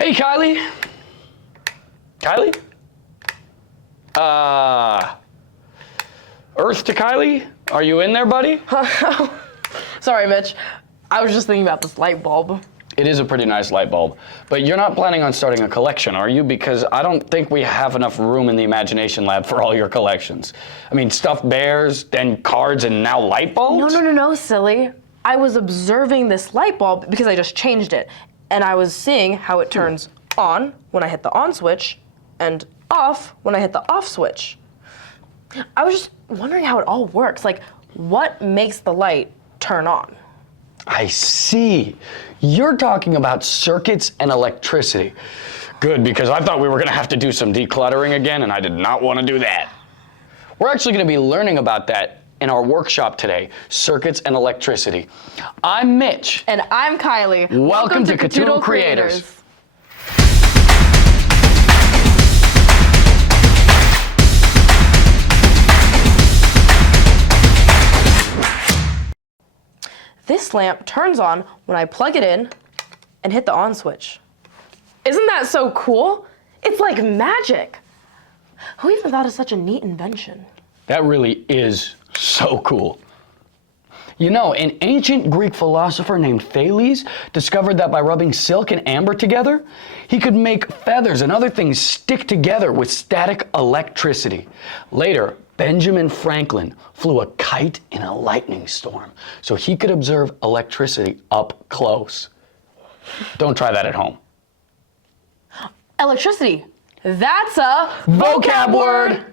Hey, Kylie. Kylie? Earth to Kylie? Are you in there, buddy? Sorry, Mitch. I was just thinking about this light bulb. It is a pretty nice light bulb, but you're not planning on starting a collection, are you? Because I don't think we have enough room in the imagination lab for all your collections. I mean, stuffed bears, then cards, and now light bulbs? No, silly. I was observing this light bulb because I just changed it, and I was seeing how it turns on when I hit the on switch and off when I hit the off switch. I was just wondering how it all works. Like, what makes the light turn on? I see. You're talking about circuits and electricity. Good, because I thought we were going to have to do some decluttering again, and I did not want to do that. We're actually going to be learning about that in our workshop today, Circuits and Electricity. I'm Mitch. And I'm Kylie. Welcome to Catuto Creators. This lamp turns on when I plug it in and hit the on switch. Isn't that so cool? It's like magic. Who even thought of such a neat invention? That really is so cool. You know, an ancient Greek philosopher named Thales discovered that by rubbing silk and amber together, he could make feathers and other things stick together with static electricity. Later, Benjamin Franklin flew a kite in a lightning storm so he could observe electricity up close. Don't try that at home. Electricity. That's a vocab word!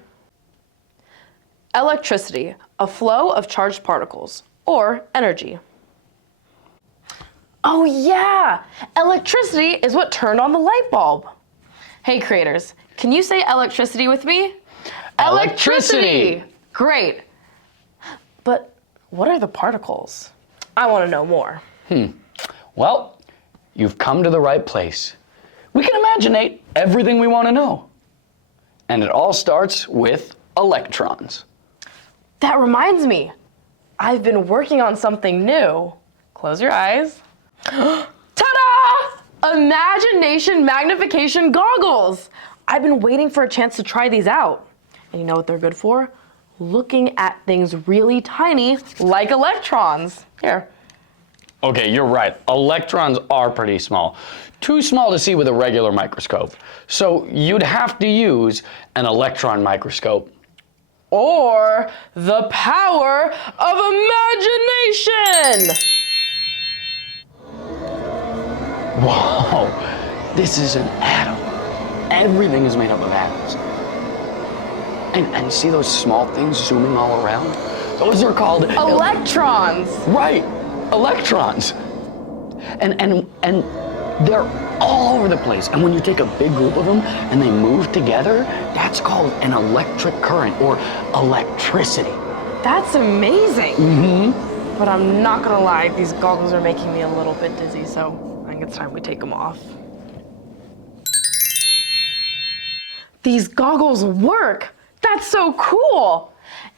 Electricity, a flow of charged particles, or energy. Oh yeah! Electricity is what turned on the light bulb. Hey creators, can you say electricity with me? Electricity! Great. But what are the particles? I want to know more. Well, you've come to the right place. We can imaginate everything we want to know. And it all starts with electrons. That reminds me. I've been working on something new. Close your eyes. Ta-da! Imagination magnification goggles. I've been waiting for a chance to try these out. And you know what they're good for? Looking at things really tiny, like electrons. Here. Okay, you're right. Electrons are pretty small. Too small to see with a regular microscope. So you'd have to use an electron microscope. Or the power of imagination! Whoa, this is an atom. Everything is made up of atoms. And see those small things zooming all around? Those are called electrons. Right, electrons. And they're all over the place. And when you take a big group of them and they move together, that's called an electric current or electricity. That's amazing. But I'm not gonna lie, these goggles are making me a little bit dizzy, so I think it's time we take them off. These goggles work. That's so cool!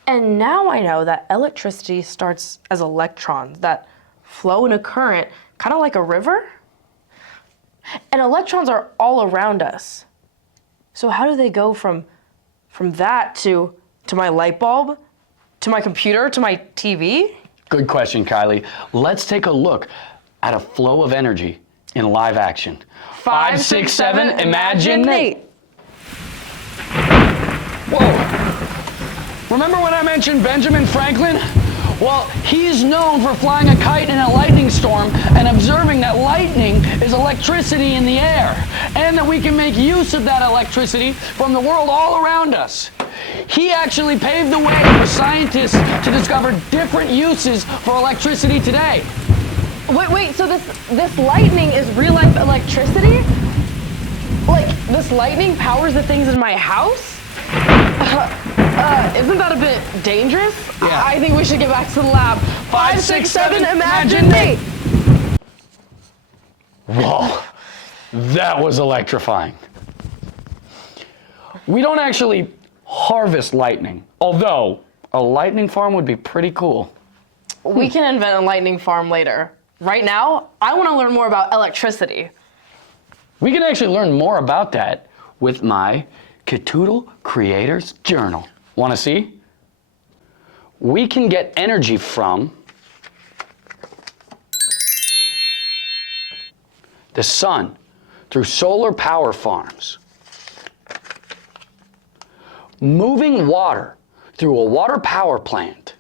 And now I know that electricity starts as electrons that flow in a current, kind of like a river. And electrons are all around us. So how do they go from that to my light bulb, to my computer, to my TV? Good question, Kylie. Let's take a look at a flow of energy in live action. 5, 6, 7, imaginate. Whoa! Remember when I mentioned Benjamin Franklin? Well, he's known for flying a kite in a lightning storm and observing that lightning is electricity in the air, and that we can make use of that electricity from the world all around us. He actually paved the way for scientists to discover different uses for electricity today. Wait, so this lightning is real life electricity? Like, this lightning powers the things in my house? Isn't that a bit dangerous? Yeah. I think we should get back to the lab. 5, 6, 7, imaginate! Whoa, that was electrifying. We don't actually harvest lightning, although a lightning farm would be pretty cool. We can invent a lightning farm later. Right now, I want to learn more about electricity. We can actually learn more about that with my Catoodle Creators Journal. Want to see? We can get energy from the sun through solar power farms, moving water through a water power plant,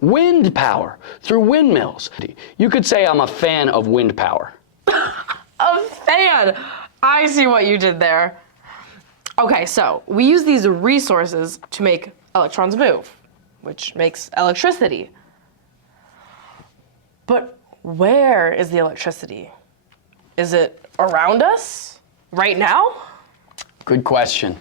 wind power through windmills. You could say I'm a fan of wind power. A fan! I see what you did there. Okay, so we use these resources to make electrons move, which makes electricity. But where is the electricity? Is it around us? Right now? Good question.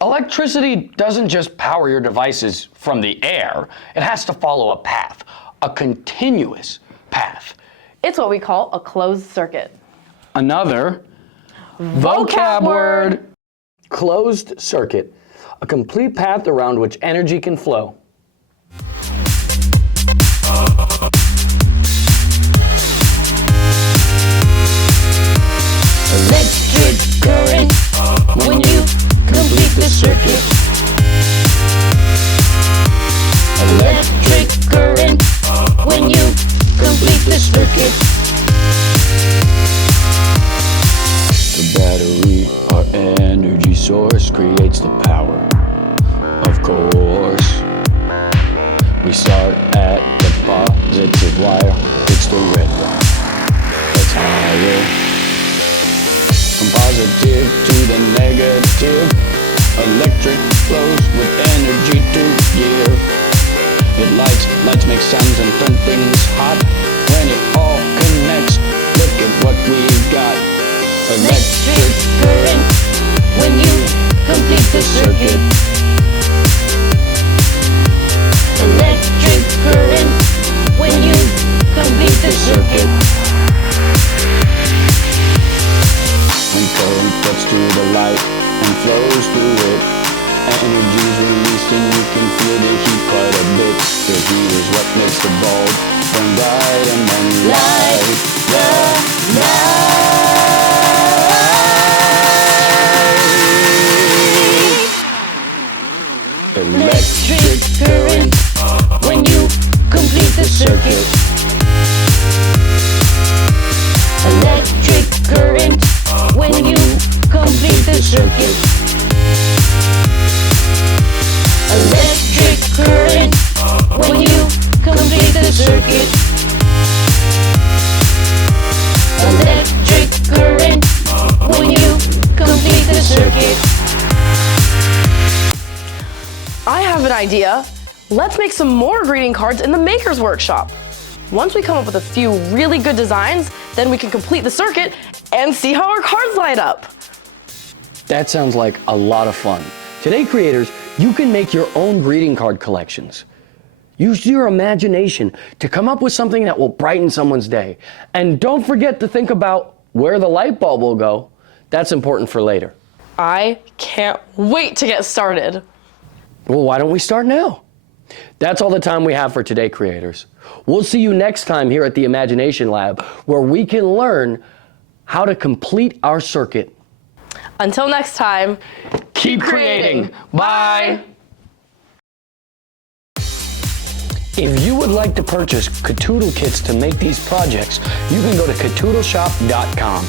Electricity doesn't just power your devices from the air. It has to follow a path, a continuous path. It's what we call a closed circuit. Another vocab word. Closed circuit, a complete path around which energy can flow. Electric current when you complete the circuit. Electric current when you complete the circuit. The battery, our energy source, creates the power. Of course, we start at the positive wire. It's the red one. That's higher. From positive to the negative, electric flows with energy to give. It lights make sounds and turn things hot. When it all connects, look at what we've got. Electric current when you complete the circuit. Electric current when you complete the circuit. When current gets to the light and flows through it, energy is released and you can feel the heat quite a bit. The heat is what makes the bulb burn bright and then light the night. Electric current when you complete the circuit. Electric current when you complete the circuit. Electric current when you complete the circuit. Electric current when you complete the circuit. I have an idea. Let's make some more greeting cards in the Maker's Workshop. Once we come up with a few really good designs, then we can complete the circuit and see how our cards light up. That sounds like a lot of fun. Today, creators, you can make your own greeting card collections. Use your imagination to come up with something that will brighten someone's day. And don't forget to think about where the light bulb will go. That's important for later. I can't wait to get started. Well, why don't we start now? That's all the time we have for today, creators. We'll see you next time here at the Imagination Lab, where we can learn how to complete our circuit. Until next time, Keep creating. Bye. If you would like to purchase Catoodle kits to make these projects, you can go to catoodleshop.com.